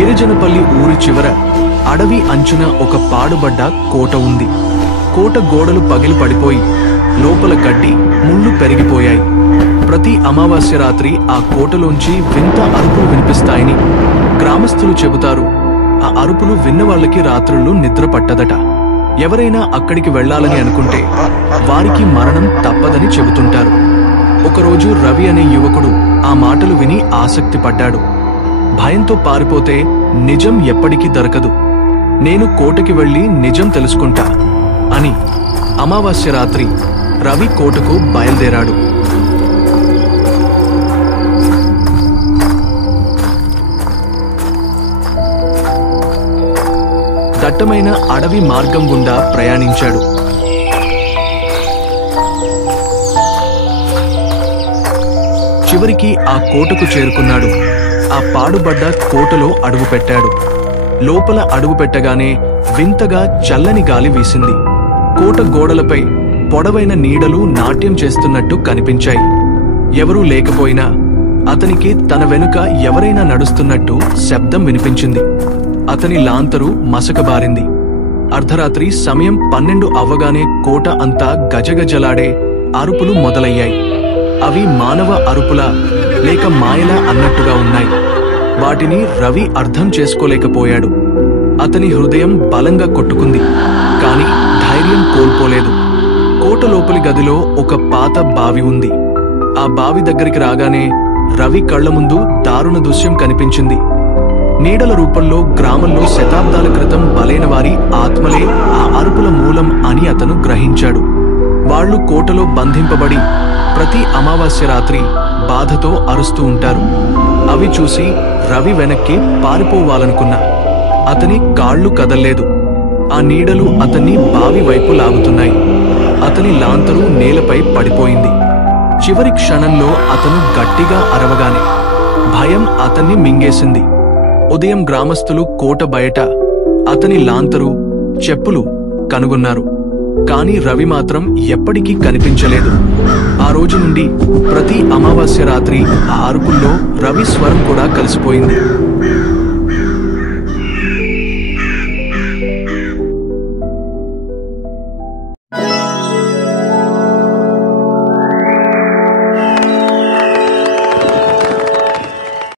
గిరిజనపల్లి ఊరి చివర అడవి అంచున ఒక పాడుబడ్డ కోట ఉంది. కోట గోడలు పగిలి పడిపోయి లోపల గడ్డి ముళ్ళు పెరిగిపోయాయి. ప్రతి అమావాస్య రాత్రి ఆ కోటలోంచి వింత అరుపులు వినిపిస్తాయని గ్రామస్తులు చెబుతారు. ఆ అరుపులు విన్నవాళ్లకి రాత్రుళ్ళు నిద్ర పట్టదట. ఎవరైనా అక్కడికి వెళ్లాలని అనుకుంటే వారికి మరణం తప్పదని చెబుతుంటారు. ఒకరోజు రవి అనే యువకుడు ఆ మాటలు విని ఆసక్తి పడ్డాడు. భయంతో పారిపోతే నిజం ఎప్పటికీ దొరకదు, నేను కోటకి వెళ్లి నిజం తెలుసుకుంటా అని అమావాస్య రాత్రి రవి కోటకు బయలుదేరాడు. దట్టమైన అడవి మార్గం గుండా ప్రయాణించాడు. చివరికి ఆ కోటకు చేరుకున్నాడు. ఆ పాడుబడ్డ కోటలో అడుగుపెట్టాడు. లోపల అడుగుపెట్టగానే వింతగా చల్లని గాలి వీసింది. కోట గోడలపై పొడవైన నీడలు నాట్యం చేస్తున్నట్టు కనిపించాయి. ఎవరూ లేకపోయినా అతనికి తన వెనుక ఎవరైనా నడుస్తున్నట్టు శబ్దం వినిపించింది. అతని లాంతరు మసకబారింది. అర్ధరాత్రి సమయం 12 అవ్వగానే కోట అంతా గజగజలాడే అరుపులు మొదలయ్యాయి. అవి మానవ అరుపులా లేక మాయలా అన్నట్టుగా ఉన్నాయి. వాటిని రవి అర్థం చేసుకోలేకపోయాడు. అతని హృదయం బలంగా కొట్టుకుంది, కాని ధైర్యం కోల్పోలేదు. కోట లోపలి గదిలో ఒక పాత బావి ఉంది. ఆ బావి దగ్గరికి రాగానే రవి కళ్ల ముందు దారుణ దృశ్యం కనిపించింది. నీడల రూపంలో గ్రామంలో శతాబ్దాల క్రితం బలైన వారి ఆత్మలే ఆ అరుపుల మూలం అని అతను గ్రహించాడు. వాళ్లు కోటలో బంధింపబడి ప్రతి అమావాస్య రాత్రి బాధతో అరుస్తూ ఉంటారు. అవి చూసి రవి వెనక్కి పారిపోవాలనుకున్నా అతని కాళ్లు కదల్లేదు. ఆ నీడలు అతన్ని బావి వైపు లాగుతున్నాయి. అతని లాంతరు నేలపై పడిపోయింది. చివరి క్షణంలో అతను గట్టిగా అరవగానే భయం అతన్ని మింగేసింది. ఉదయం గ్రామస్తులు కోట బయట అతని లాంతరు, చెప్పులు కనుగొన్నారు. కాని రవి మాత్రం ఎప్పటికీ కనిపించలేదు. ఆ రోజు నుండి ప్రతి అమావాస్య రాత్రి ఆ అరుపుల్లో రవి స్వరం కూడా కలిసిపోయింది.